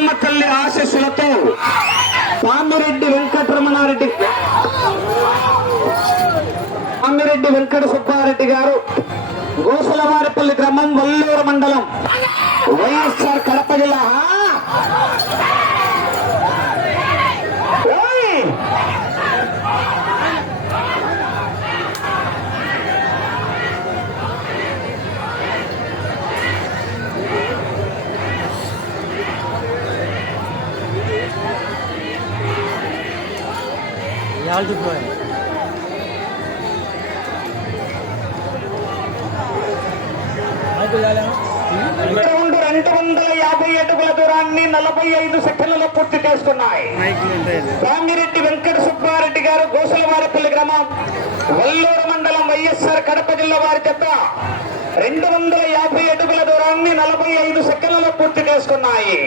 దుర్గమ్మ తల్లి ఆశీస్సులతో పామిరెడ్డి వెంకటరమణారెడ్డి పామిరెడ్డి వెంకట సుబ్బారెడ్డి గారు గోసులవారిపల్లి గ్రామం వల్లూరు మండలం వైఎస్ఆర్ కడప జిల్లా. ఎవరు రెండు వందల యాభై దూరాన్ని నలభై ఐదు సెకండ్లలో పూర్తి చేస్తున్నాయి స్వామిరెడ్డి వెంకట సుబ్బారెడ్డి గారు గోసలవారపల్లి గ్రామం వల్లూరు మండలం వైఎస్ఆర్ కడప జిల్లా వారి చెత్త. రెండు వందల యాభై అడుగుల దూరాన్ని నలభై ఐదు సెకండ్లలో పూర్తి చేసుకున్నాయి.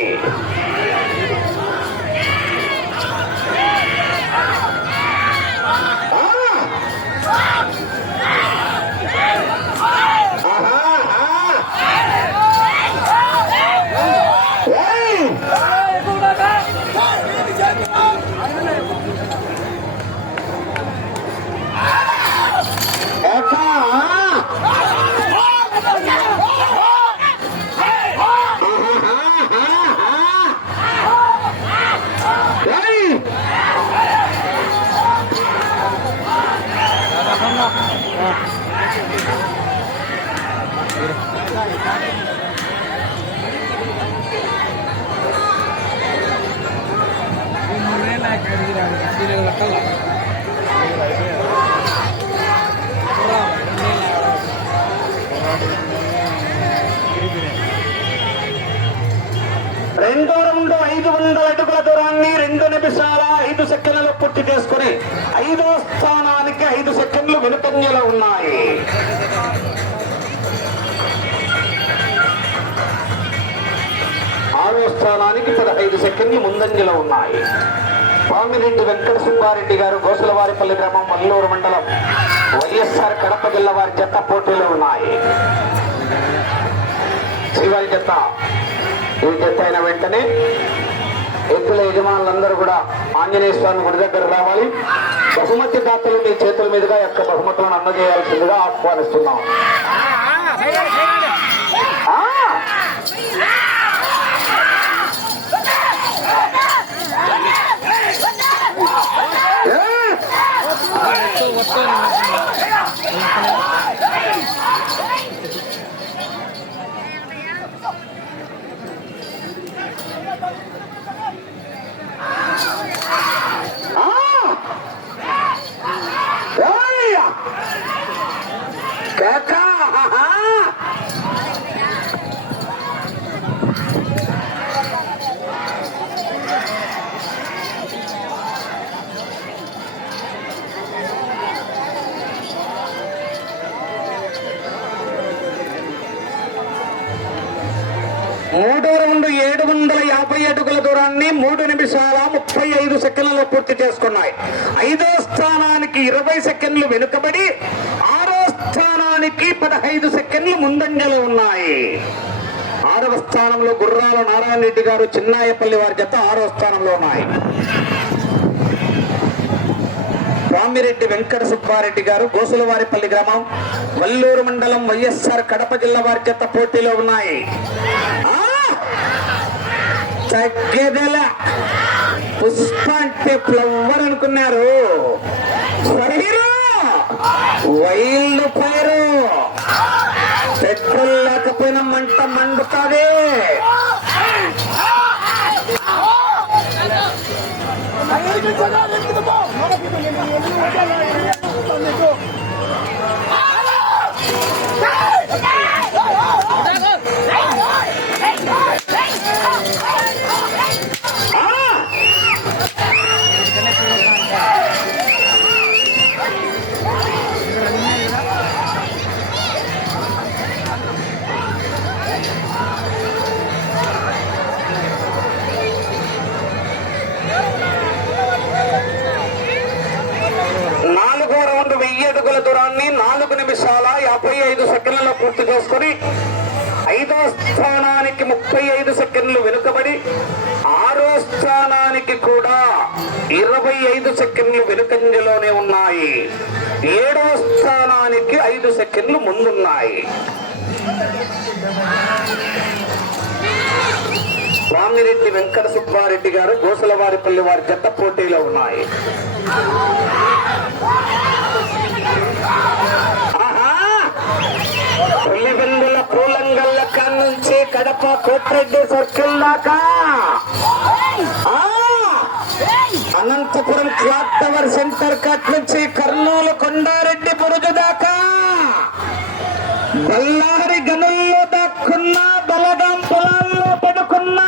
రెండో రౌండ్ ఐదు వందల అడుగుల దూరాన్ని రెండు నిమిషాల ఐదు సెకండ్లలో పూర్తి చేసుకుని ఐదో స్థానానికి ఐదు సెకండ్లు వెనుకంజలో ఉన్నాయి. ఆరో స్థానానికి పదహైదు సెకండ్లు ముందంజలో ఉన్నాయి. పామిరెడ్డి వెంకట సుబ్బారెడ్డి గారు గోసులవారిపల్లి గ్రామం మల్లూరు మండలం వైఎస్ఆర్ కడప జిల్లా వారి జత పోటీలో ఉన్నాయి. శ్రీవారి జత ఈ జత అయిన వెంటనే ఎద్దుల యజమానులందరూ కూడా ఆంజనేయ స్వామి గుడి దగ్గర రావాలి. బహుమతి దాతలు మీ చేతుల మీదుగా యొక్క బహుమతులను అందజేయాల్సిందిగా ఆహ్వానిస్తున్నాం. Ah! ఆ! ఏ! అడుగుల మూడు నిమిషాల ముప్పై ఐదు సెకండ్లలో పూర్తి చేసుకున్నాయి. ఐదో స్థానానికి ఇరవై సెకండ్లు వెనుకబడి ఆరో స్థానానికి పదహైదు సెకండ్లు ముందంజలో ఉన్నాయి. ఆరవ స్థానంలో గుర్రాల నారాయణ రెడ్డి గారు చిన్నాయపల్లి వారి జత ఆరో స్థానంలో ఉన్నాయి. రామిరెడ్డి వెంకట సుబ్బారెడ్డి గారు గోసులవారిపల్లి గ్రామం వల్లూరు మండలం వైఎస్ఆర్ కడప జిల్లా వారి చేత పోటీలో ఉన్నాయి. ఆ! తగ్గేదెల పుష్ప అంటే ఫ్లవర్ అనుకున్నారు. Fire wild fire! పెట్రోల్ లేకపోయినా మంట మండుతుంది. పూర్తి చేసుకుని ఐదో స్థానానికి ముప్పై ఐదు సెకండ్లు వెనుకబడి ఆరో స్థానానికి కూడా ఇరవై ఐదు సెకండ్లు వెనుకంజలోనే ఉన్నాయి. ఏడో స్థానానికి ఐదు సెకండ్లు ముందున్నాయి. స్వామిరెడ్డి వెంకట సుబ్బారెడ్డి గారు గోసలవారిపల్లి వారి జత పోటీలో ఉన్నాయి. పులివెందుల పూలంగల్ల నుంచి కడప కోట్రెడ్డి సర్కిల్ దాకా. Anantapuram clock tower centre cut నుంచి కర్నూలు కొండారెడ్డి బురుజు దాకా. బల్లారి గనుల్లో దాక్కున్నా బలగాం పొలాల్లో పడుకున్న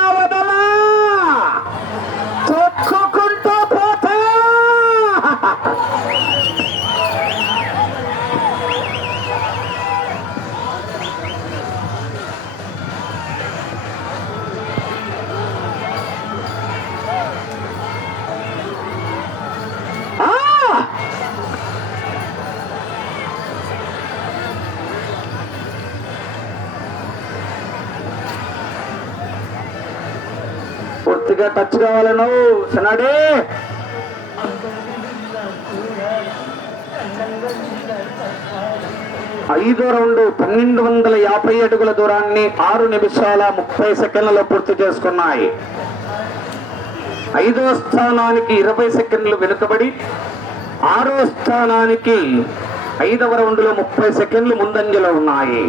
పూర్తిగా టచ్ కావాలను సనాడే. ఐదో రౌండ్ పన్నెండు వందల యాభై అడుగుల దూరాన్ని ఆరు నిమిషాల ముప్పై సెకండ్లలో పూర్తి చేసుకున్నాయి. ఐదో స్థానానికి ఇరవై సెకండ్లు వెనుకబడి ఆరో స్థానానికి ఐదవ రౌండ్లో ముప్పై సెకండ్లు ముందంజలో ఉన్నాయి.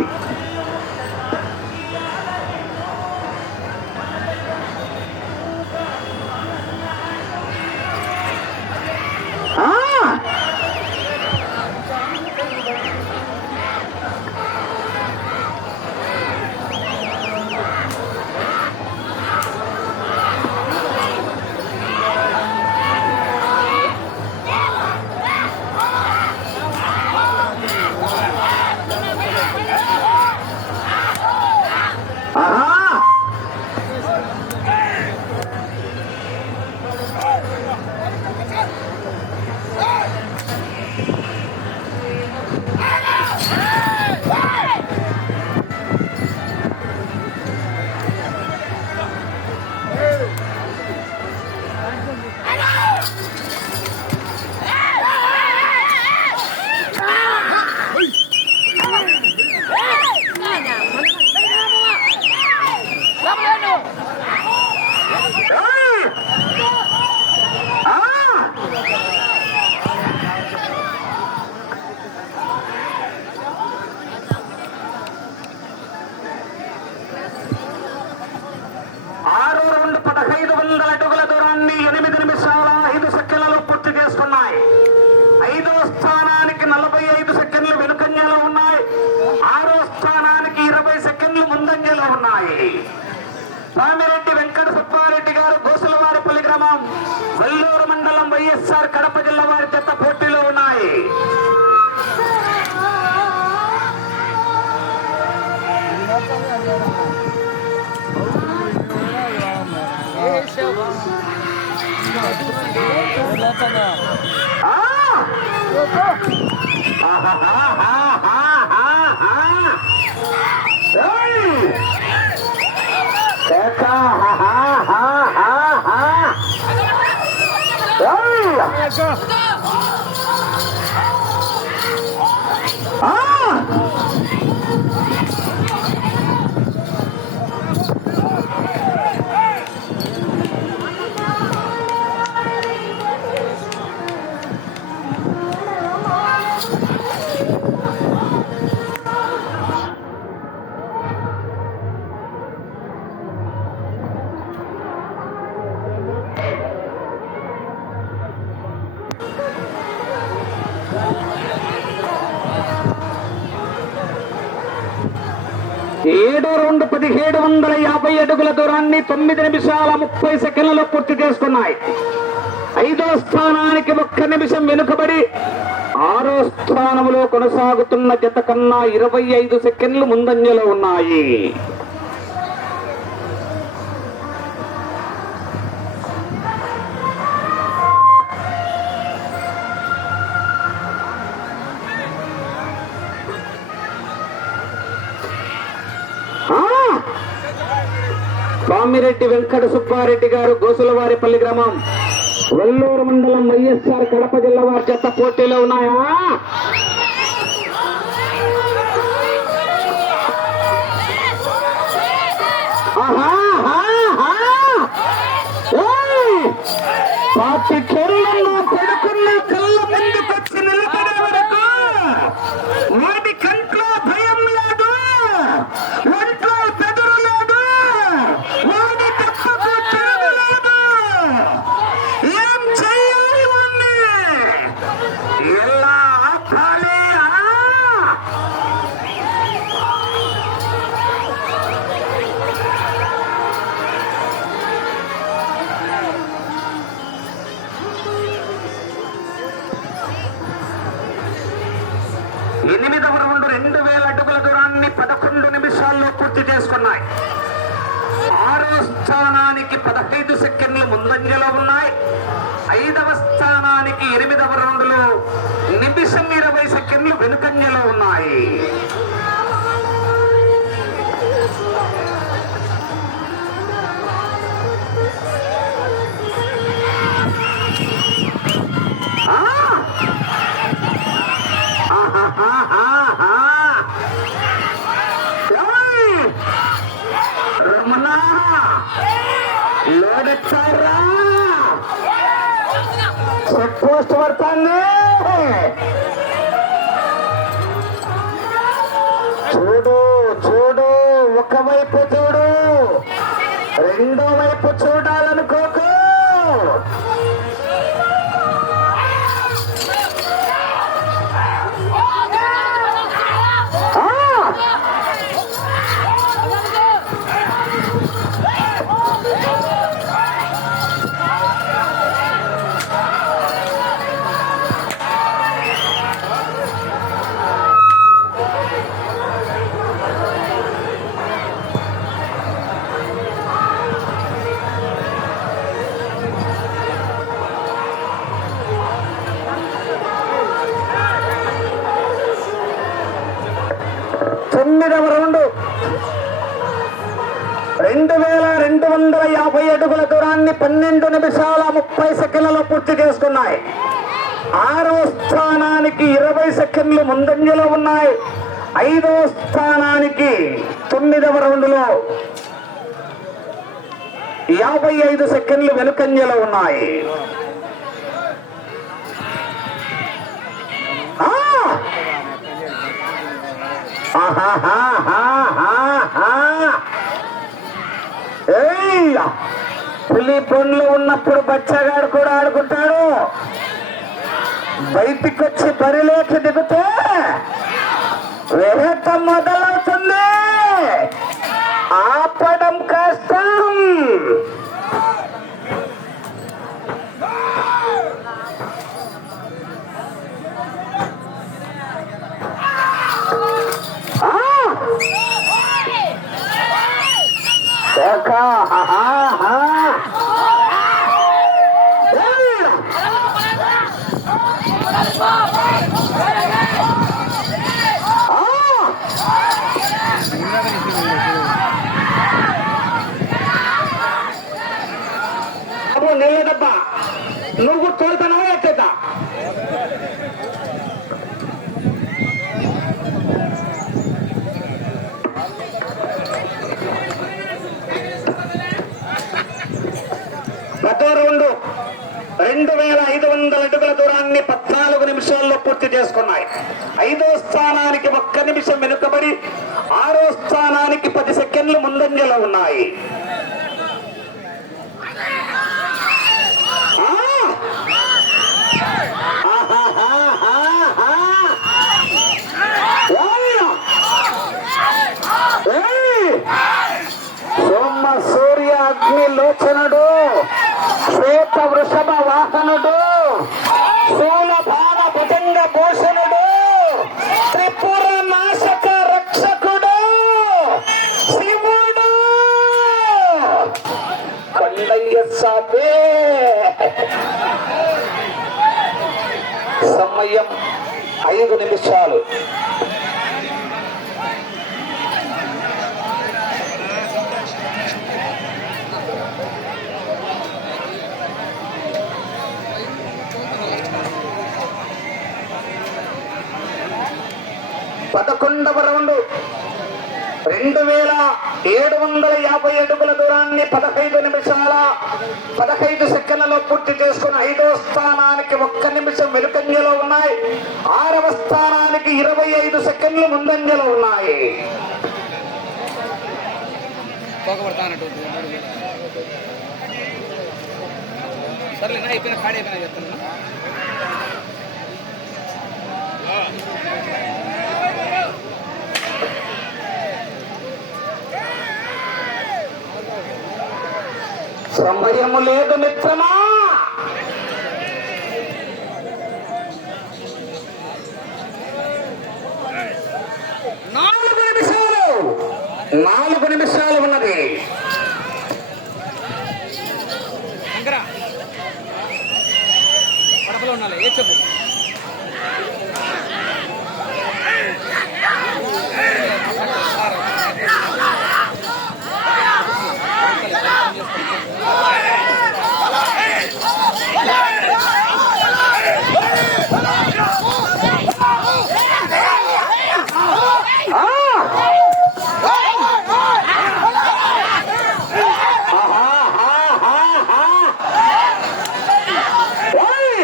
వల్లూరు మండలం వైఎస్ఆర్ కడప జిల్లా వారి జత పోటీలో ఉన్నాయి ఆ! ఆహాహాహాహాహా! ఏయ్! కేక! హాహాహాహాహా! ఏయ్! యాభై అడుగుల దూరాన్ని తొమ్మిది నిమిషాల ముప్పై సెకండ్లలో పూర్తి చేసుకున్నాయి. ఐదో స్థానానికి ఒక్క నిమిషం వెనుకబడి ఆరో స్థానంలో కొనసాగుతున్న జత కన్నా ఇరవై ఐదు సెకండ్లు ముందంజలో ఉన్నాయి. స్వామిరెడ్డి వెంకట సుబ్బారెడ్డి గారు గోసులవారిపల్లి గ్రామం. వల్లూరు మండలం వైఎస్ఆర్ కడప జిల్లా వారి చెత్త పోటీలో ఉన్నాయా? పార్టీ ఎనిమిదవ రౌండ్ రెండు వేల అడుగుల దూరాన్ని పదకొండు నిమిషాల్లో పూర్తి చేసుకున్నాయి. ఆరో స్థానానికి పదహైదు సెకండ్లు ముందంజలో ఉన్నాయి. ఐదవ స్థానానికి ఎనిమిదవ రౌండ్లో నిమిషం ఇరవై సెకండ్లు వెనుకంజలో ఉన్నాయి. రమణ! లోడెత్తారా? చెక్ పోస్ట్ పడుతుంది. చూడు చూడు ఒకవైపు చూడు. రెండో వైపు చూడాలనుకోకు. పన్నెండు నిమిషాల ముప్పై సెకండ్లలో పూర్తి చేసుకున్నాయి. ఆరో స్థానానికి ఇరవై సెకండ్లు ముందంజలో ఉన్నాయి. ఐదో స్థానానికి తొమ్మిదవ రౌండ్లో యాభై ఐదు సెకండ్లు వెనుకంజలో ఉన్నాయి. ఆ! పులి పండ్లు ఉన్నప్పుడు బచ్చగాడు కూడా ఆడుకుంటాడు. బయటికి వచ్చి బరిలోకి దిగుతే వేట మొదలవుతుంది. ఆపడం కష్టం ఆ! ఏకా, ఆహాహా. ఏయ్! ఆ! బాబు నిలదబ్బా నువ్వు తోలుతున్నావా ఎట్లా పదో రౌండ్ రెండు వేల ఐదు వందల అడుగుల దూరాన్ని పద్నాలుగు నిమిషాల్లో పూర్తి చేసుకున్నాయి. ఐదో స్థానానికి ఒక్క నిమిషం వెనుకబడి ఆరో స్థానానికి పది సెకండ్లు ముందంజలో ఉన్నాయి. సోమ సూర్య అగ్ని లోచనుడు శ్వేత వృషభ వాహనుడు. శూల భావ భుజంగ భూషణుడు త్రిపుర నాశక రక్షకుడు శివుడు. కొండయ్య స్వామి సమయం ఐదు నిమిషాలు. పదకొండవ రౌండ్. రెండు వేల ఏడు వందల యాభై అడుగుల దూరాన్ని పదహైదు నిమిషాల పదహైదు సెకండ్లలో పూర్తి చేసుకుని ఐదవ స్థానానికి ఒక్క నిమిషం వెనుకంజలో ఉన్నాయి. ఆరవ స్థానానికి ఇరవై ఐదు సెకండ్లు ముందంజలో ఉన్నాయి. పోకపడతానట్టు అయిపోయిన చెప్తున్నా. సమయము లేదు మిత్రమా. నాలుగు నిమిషాలు. నాలుగు నిమిషాలు ఉన్నది. ఉండాలి. ఏ చెప్పు ఆ! ఆహా, ఆహా, ఆహా. ఓయ్!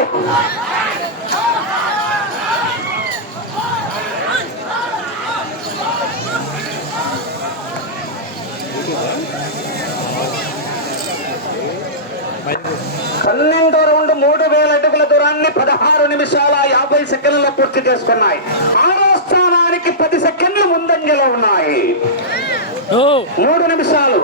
పన్నెండో రౌండ్ మూడు వేల దూరాన్ని పదహారు నిమిషాల యాభై సెకండ్లలో పూర్తి చేసుకున్నాయి. ఆరో స్థానానికి పది సెకండ్లు ముందంజలో ఉన్నాయి. మూడు నిమిషాలు.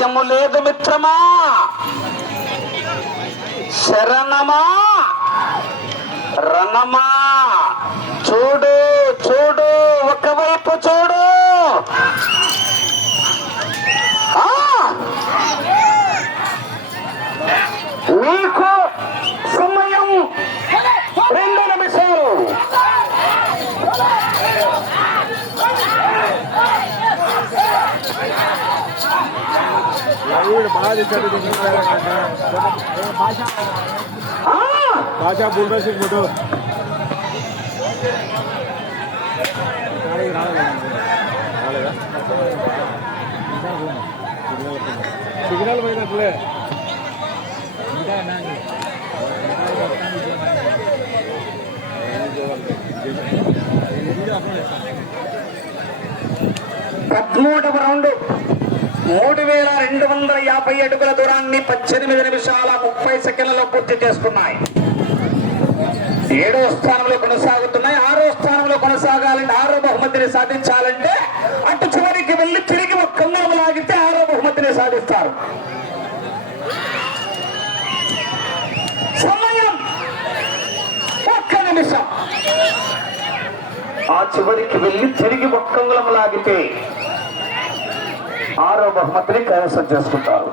భయము లేదు మిత్రమా? శరణమా? రణమా? చూడు చూడు ఒకవైపు చూడు. మీకు సమయం రెండు నిమిషాలు బాగా తెచ్చాడు ఫోటో. సిగ్నల్ పోయినట్లే ఇంకా రౌండ్. మూడు వేల రెండు వందల యాభై అడుగుల దూరాన్ని పద్దెనిమిది నిమిషాల ముప్పై సెకండ్లలో పూర్తి చేసుకున్నాయి. ఏడో స్థానంలో కొనసాగుతున్నాయి. ఆరో స్థానంలో కొనసాగాలంటే ఆరో బహుమతిని సాధించాలంటే అటు చివరికి వెళ్ళి తిరిగి ఒక కంగం లాగితే ఆరో బహుమతిని సాధిస్తారు. సమయం ఒక్క నిమిషం. ఆ చివరికి వెళ్ళి తిరిగి ఒక్కంగులం లాగితే ఆరో బహుమతిని కైవసం చేసుకుంటారు.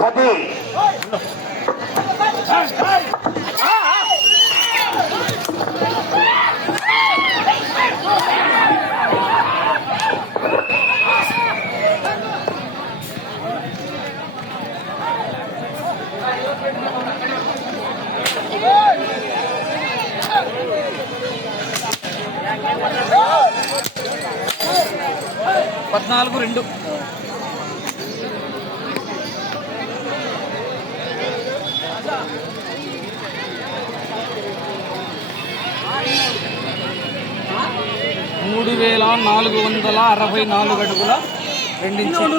పది రెండు. మూడు వేల నాలుగు వందల అరవై నాలుగు అడుగుల రెండించులు